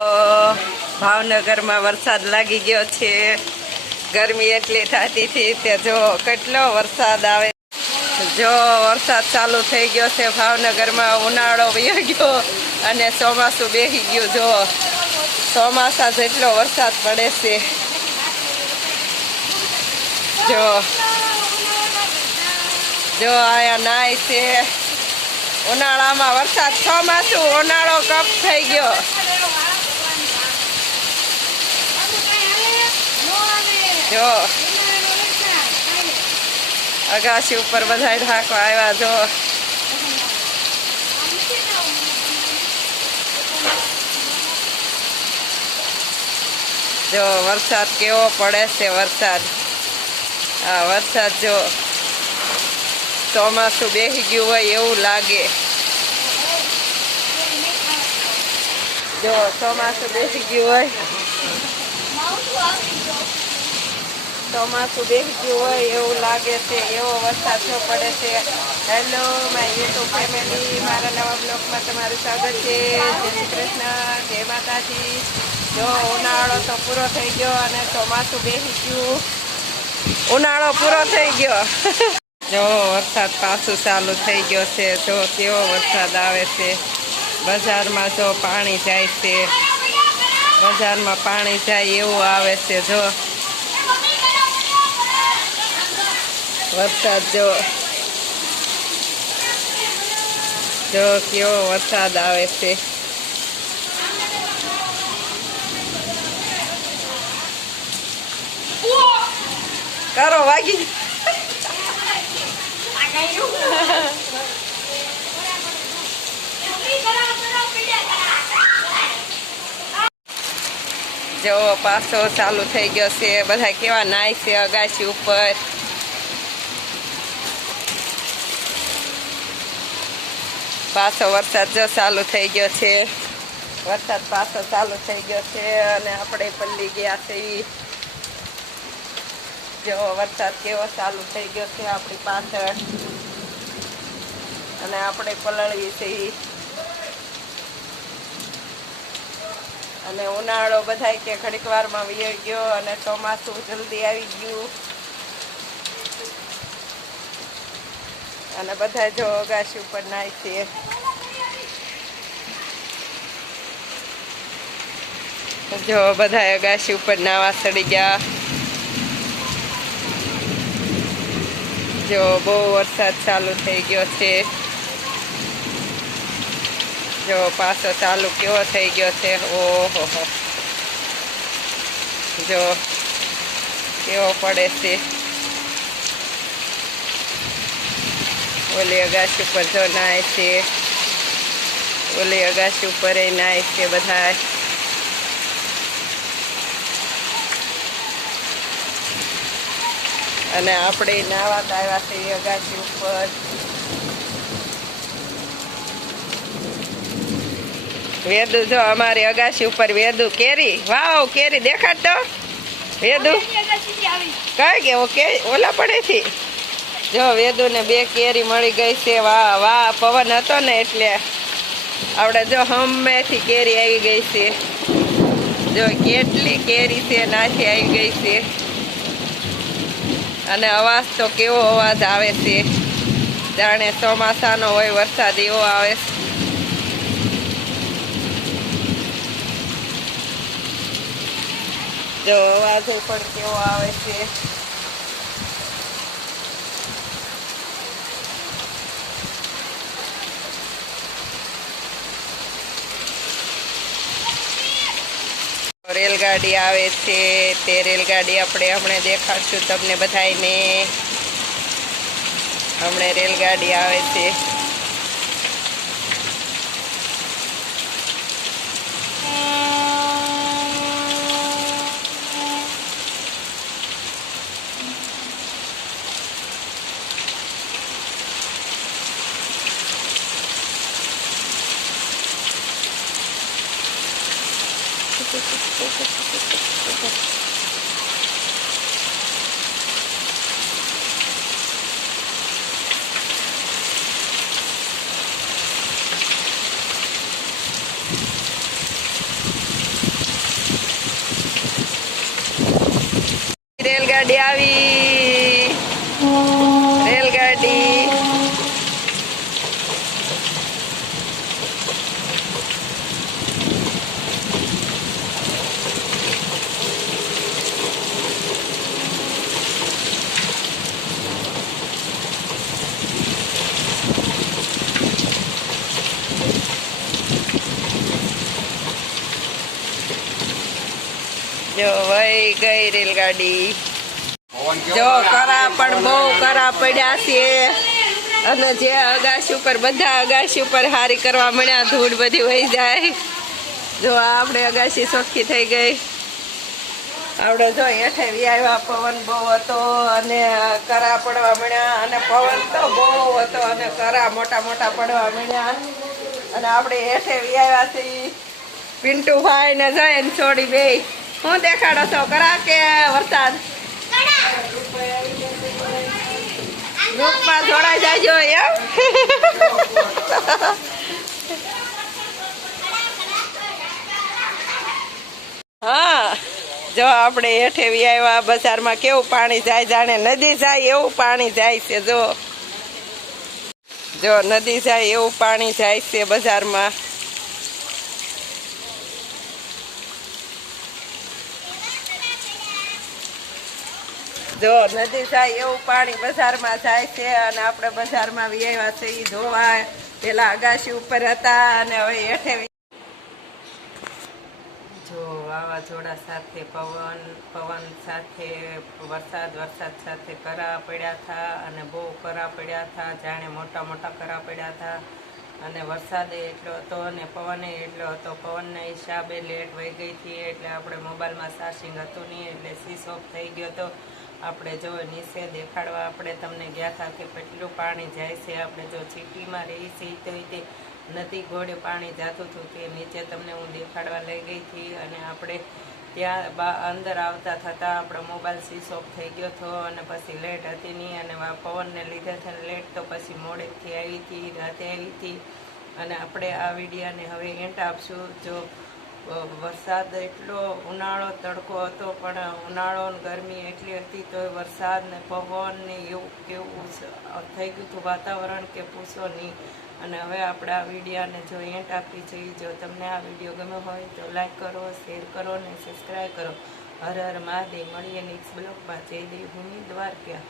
ભાવનગરમાં વરસાદ લાગી ગયો છે. ગરમી એટલી થતી હતી તે જો કેટલો વરસાદ આવે. જો વરસાદ ચાલુ થઈ ગયો છે ભાવનગરમાં. ઉનાળો વહી ગયો અને ચોમાસું બેસી ગયું. જો ચોમાસા જેટલો વરસાદ પડે છે. જો આયા નાય છે. ઉનાળામાં વરસાદ, ચોમાસું ઉનાળો કપ થઈ ગયો. જો અગાસી ઉપર બધા ઢાંકવા આવ્યા. જો વરસાદ કેવો પડે છે. વરસાદ જો ચોમાસું બેસી ગયું હોય એવું લાગે. જો ચોમાસું બેસી ગયું હોય, ચોમાસું બેસી ગયું હોય એવું લાગે છે. એવો વરસાદ જો પડે છે. હેલો માય યુટ્યુબ ફેમિલી, મારા નવા બ્લોગમાં તમારું સ્વાગત છે. જય શ્રી કૃષ્ણ, જય માતાજી. જો ઉનાળો તો પૂરો થઈ ગયો અને ચોમાસું બેસી ગયું. ઉનાળો પૂરો થઈ ગયો. જો વરસાદ પાછું ચાલુ થઈ ગયો છે. જો કેવો વરસાદ આવે છે. બજારમાં જો પાણી જાય છે. બજારમાં પાણી જાય એવું આવે છે. જો વરસાદ જો કેવો વરસાદ આવે છે. કરો વાગી જો પાછો ચાલુ થઈ ગયો છે. બધા કેવા નાય છે અગાસી ઉપર. પાછો વરસાદ જો ચાલુ થઈ ગયો છે. વરસાદ પાછો ચાલુ થઈ ગયો છે અને આપણે પલ્લી ગયા છે. જો વરસાદ કેવો ચાલુ થઈ ગયો છે આપણી પાછળ અને આપણે પલળવી છે. અને ઉનાળો બધાય કે ઘડીક વારમાં વહી ગયો અને ચોમાસું જલ્દી આવી ગયું. અને બધા જો અગાસી ઉપર નાય છે. જો બધા અગાસી ઉપર નાવા ચડી ગયા. જો બહુ વરસાદ ચાલુ થઈ ગયો છે. જો પાછો ચાલુ કેવો થઈ ગયો છે. ઓહો, જો કેવો પડે છે. ઓલી અગાસી ઉપર જો નાય છે. ઓલી અગાસી ઉપર નાય છે બધા. અને આપણે નાવા આવ્યા છે અગાસી ઉપર. વેદુ જો અમારી અગાસી ઉપર વેદુ કેરી. વાવ, કેરી દેખાડતો વેદુ. કઈ કે ઓકે ઓલા પડેથી જો વેદુ ને 2 કેરી મળી ગઈ છે. વાહ વાહ, પવન હતો ને એટલે આપણે જો હમેથી કેરી આવી ગઈ છે. જો કેટલી કેરી છે નાથી આવી ગઈ છે. અને અવાજ તો કેવો અવાજ આવે છે. જાણે ચોમાસાનો હોય વરસાદ એવો આવે છે. જો અવાજ પણ કેવો આવે છે. રેલગાડી આવે છે. તે રેલગાડી આપણે હમણાં દેખાડશું તમને બધાને. હમણાં રેલગાડી આવે છે. રેલગાડી આવી. રેલગાડી જો વહી ગઈ રેલગાડી. જો કરા પણ બહુ કરા પડ્યા છે અને જે અગાસી ઉપર બધા અગાસી ઉપર હારી કરવા મળ્યા, ધૂળ બધી વહી જાય. જો આપણે અગાસી ચોખ્ખી થઈ ગઈ. આપણે જો હેઠે વ્યાવ્યા, પવન બહુ હતો અને કરા પડવા મળ્યા અને પવન તો બહુ હતો અને કરા મોટા મોટા પડવા મળ્યા અને આપણે હેઠે વ્યાવ્યા છીએ. પિન્ટુભાઈ ને જઈને છોડી બે હું દેખાડો છો, કરા કે વરસાદ? ગ્રુપમાં જોડાઈ જાયજો એમ. હા, જો આપણે હેઠે આવ્યા, બજારમાં કેવું પાણી જાય, જાણે નદી જાય એવું પાણી જાય છે. જો નદી જાય એવું પાણી જાય છે બજારમાં. જો નદી જાય એવું પાણી બજારમાં જાય છે અને આપણે બજારમાં વ્યાવ્યા છે એ ધોવા. પેલા અગાસી ઉપર હતા અને હવે હેઠે. જો વાવાઝોડા સાથે પવન સાથે વરસાદ સાથે કરા પડ્યા હતા અને બહુ કરા પડ્યા હતા, જાણે મોટા મોટા કરા પડ્યા હતા. અને વરસાદ એટલો હતો અને પવને એટલો હતો. પવનના હિસાબે લેટ વહી ગઈ હતી એટલે આપણે મોબાઈલમાં ચાર્જિંગ હતું નહીં એટલે સ્વિચ ઓફ થઈ ગયો હતો. આપણે જો નીચે દેખાડવા આપણે તમને ગયા હતા કે કેટલું પાણી જાય છે. આપણે જો સિટીમાં રહી છીએ તો તે નદી ઘોડે પાણી જતું હતું તે નીચે તમને હું દેખાડવા લઈ ગઈ હતી અને આપણે ત્યાં અંદર આવતા થતાં આપણો મોબાઈલ સ્વિચ ઓફ થઈ ગયો હતો અને પછી લેટ હતી નહીં અને પવનને લીધે છે લેટ તો પછી મોડેથી આવી હતી, રાતે આવી હતી. અને આપણે આ વિડીયાને હવે એન્ટ આપશું. જો વરસાદ એટલો ઉનાળો તડકો હતો પણ ઉનાળો ગરમી એટલી હતી તો વરસાદ ને પવન ને એવું કેવું થઈ ગયું હતું વાતાવરણ કે પૂછો નહીં. અને હવે આપણે આ વિડીયાને જો એન્ટ આપી જોઈએ. જો તમને આ વિડીયો ગમ્યો હોય તો લાઈક કરો, શેર કરો ને સબસ્ક્રાઈબ કરો. હર હર મહાદેવ. મળીએ નેક્સ્ટ બ્લોગમાં. જય દેવભૂમિ દ્વારકા.